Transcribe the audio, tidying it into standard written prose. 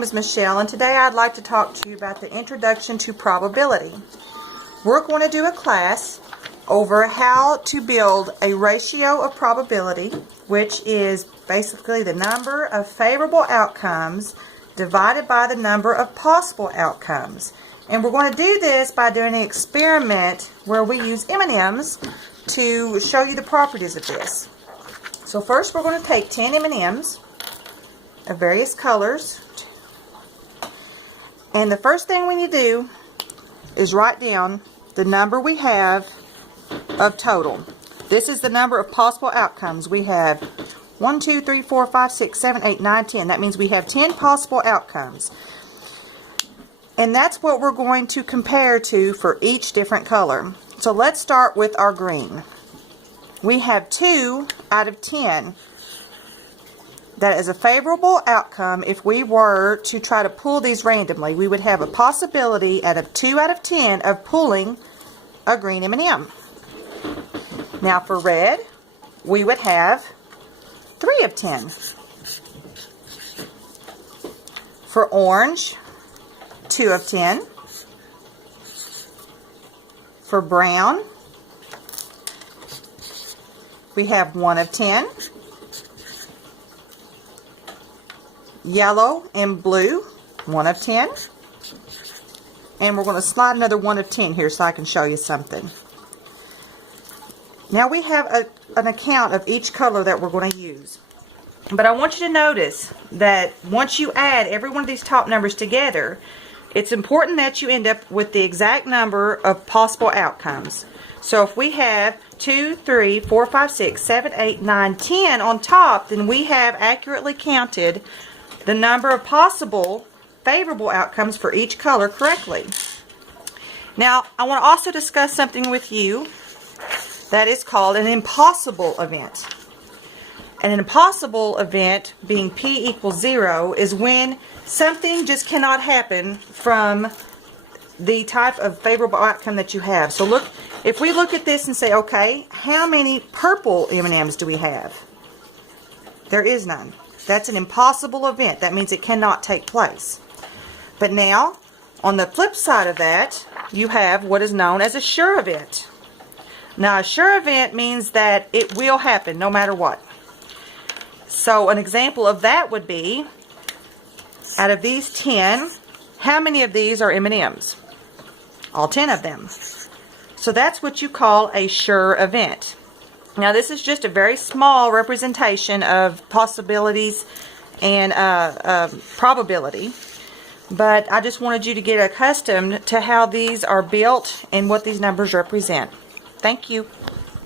name is Michelle, and today I'd like to talk to you about the introduction to probability. We're going to do a class over how to build a ratio of probability, which is basically the number of favorable outcomes divided by the number of possible outcomes. And we're going to do this by doing an experiment where we use M&Ms to show you the properties of this. So first we're going to take 10 M&Ms of various colors, and the first thing we need to do is write down the number we have of total. This is the number of possible outcomes. We have 1, 2, 3, 4, 5, 6, 7, 8, 9, 10. That means we have 10 possible outcomes. And that's what we're going to compare to for each different color. So let's start with our green. We have 2 out of 10. That is a favorable outcome. If we were to try to pull these randomly, we would have a possibility out of 2 out of 10 of pulling a green M&M. Now for red, we would have 3 of 10. For orange, 2 of 10. For brown, we have 1 of 10. Yellow and blue, 1 of 10. And we're going to slide another 1 of 10 here so I can show you something. Now we have an account of each color that we're going to use. But I want you to notice that once you add every one of these top numbers together, it's important that you end up with the exact number of possible outcomes. So if we have 2, 3, 4, 5, 6, 7, 8, 9, 10 on top, then we have accurately counted the number of possible favorable outcomes for each color correctly. Now, I want to also discuss something with you that is called an impossible event. And an impossible event, being P equals 0, is when something just cannot happen from the type of favorable outcome that you have. So look, if we look at this and say, okay, how many purple M&Ms do we have? There is none. That's an impossible event. That means it cannot take place. But now, on the flip side of that, you have what is known as a sure event. Now, a sure event means that it will happen no matter what. So, an example of that would be, out of these 10, how many of these are M&Ms? All 10 of them. So that's what you call a sure event. Now this is just a very small representation of possibilities and probability, but I just wanted you to get accustomed to how these are built and what these numbers represent. Thank you.